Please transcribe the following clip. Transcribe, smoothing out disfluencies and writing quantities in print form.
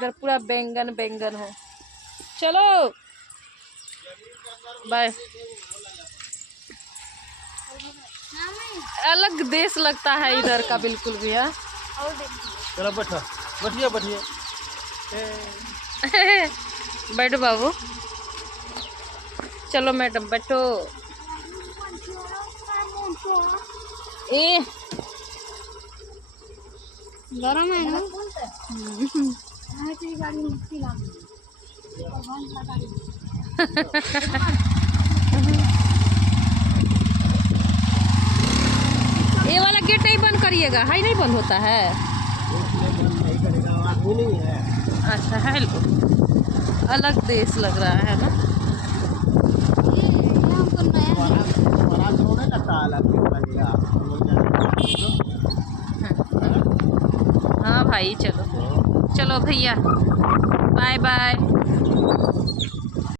इधर पूरा बैंगन बैंगन है। चलो बाय। अलग देश लगता है इधर का बिल्कुल भी। है चलो बैठो, बैठिए बैठिए। बैठो बाबू, चलो मैडम बैठो। ए गरम है ना। ये वाला गेट नहीं बंद करिएगा, हाई नहीं बंद होता है। अच्छा है, अलग देश लग रहा है ना। हाँ भाई चलो, चलो भैया बाय बाय।